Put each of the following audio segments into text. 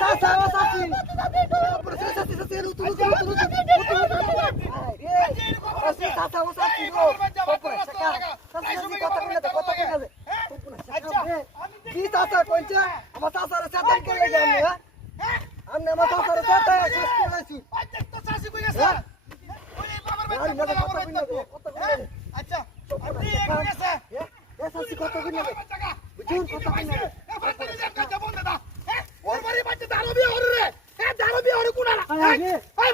চাচা ও চাচি? উপরে ছেলে চাচি চাচি এর উতুল উতুল উতুল উতুল চাচা ও গো উপরে শেখা চাচি চাচি কথা কইলে কথা কইলে শেখা কি চাচা কইছে? আমার চাচারে চাচা কে লাগে আমি হ্যাঁ? আমার চাচারে চাচা শেষ করে না কথা কইলে দে কথা কইলে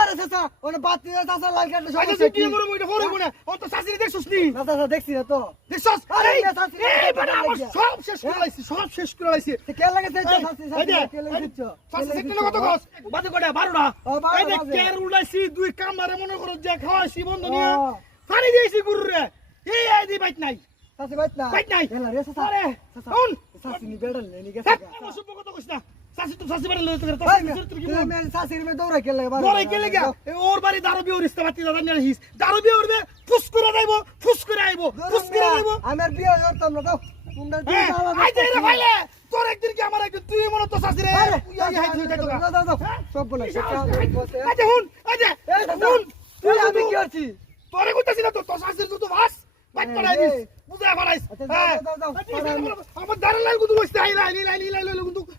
আরে চাচা ওনে বাতি চাচা লাল কাটলে সমস্যা কি না। চাচা দেখছি না তো। আরে সব শেষ করে লাইছি সব শেষ করে লাইছি। তে কে লাগে চাচা কে লাগে দিচ্ছ সেটা কত কটা এই। উড়াইছি দুই কামারে মনে করো যে খাওয়াইছি বন্ধ নিয়ে। পানি দিয়েছি গুরু রে এই এই দি বাইট নাই। চাচি বাইত না। বাইট নাই। এলা রে চাচা। আরে শুন। চাচি নি বেড়াল নি গেছে হ্যাঁ, আমার সব কথা কইছ না। চাচি তো চাচি বাড়ি লইতে তোর ভাই চরিত্র কি তুই বল মে চাচির মে দৌড়া কে লাগে বড় কে লাগা ওর বাড়ি দারু বিয়ে হইছে বাতি দাদা নিয়ে হিস দারু বিয়ে হইবে ফুস করে যাইবো ফুস করে আইবো ফুস করে যাইবো আমার বিয়ে করতাম না দাও তোমরা হ্যাঁ আই যাই রে ভাইলে। তোর একদিন কি আমার একদিন? তুই মনে তো চাচি রে। আরে হাই যাইতো দাও দাও দাও সব বলে হুন হুন তুই আমি কি করছি? তোরে কইতাছি না তো তো তো ভাস বাদ করাই দিস। বুঝা পারাইস আচ্ছা, হ্যাঁ। আচ্ছা, আমার- আমার দাঁড়া লাল কিন্তু কইতে আই লাই লাই লাই লাই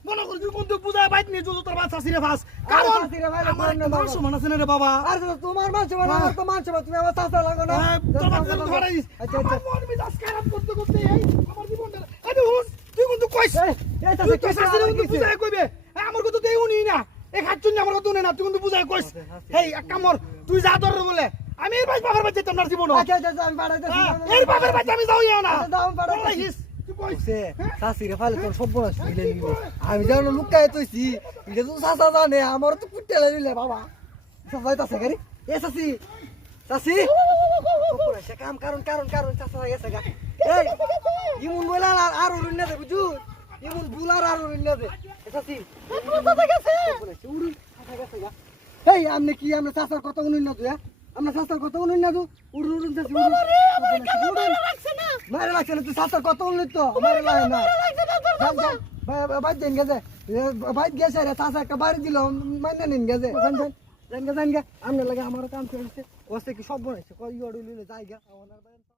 মনে করি তুই কিন্তু বুঝা বাইত নিয়ে যত তোর বাস। শাশুড়ি ভাস কারণ শাশুড়ি আমার না একটা বাবা। সমান আছে না রে বাবা। আরে তোমার মানে আমার তো মানছে না তুমি আমার চাচা লাগো না। হ্যাঁ, তোর বাস দাও, দাও, কিন্তু ধরাই দিস আচ্ছা আচ্ছা। মন মেজাজ খারাপ করতে করতে এই আমার জীবনটা আরে হুন তুই কইস। তুই তো কইবে। আমার কথা তুই না। এই খাচ্ছুন আমার কথা না তুই কিন্তু বুঝাই কইস। এই এক কামর তুই যা ধর বলে। আমি এর বাইশ বাবার বাচ্চা তোমার জীবন আচ্ছা আচ্ছা আচ্ছা, আমি পাঠাইতেছি এর বাবার বাচ্চা আমি যাও না। দাও, আমি পাঠাইতেছি। যেন লুকায় তৈছি এটা তো চাচা জানে আমার তো কুটে লাগিলে বাবা। চাচা তাছে গাড়ি? এ চাচি চাচি। কাম কারণ কারণ কারণ চাচা গেছে গা। এই ইমুন বলে আর আর উড়ুন না দে বুঝু? ইমুন বুলার আর উড়ুন না দে চাচি। চাচা গেছে। উড়ুন। চাচা গেছে গা। এই আমনে কি আমরা চাচার কথা উড়ুন না তুই আমরা চাচার কত উড়ুন না তু। উড়ুন উড়ুন উড়ুন। মারে লাগছে না। তো সাঁতার কত উনি তো মারা লাগে না। ভাই দেন গেছে। ভাই গেছে রে চাষা একটা বাড়ি দিল মাইনে নিন গেছে। জান জান জান গে জান গে আমনে লাগে আমার কাম চলছে। ওসে কি সব বনাইছে কই ইয়ে যাই গে। আমার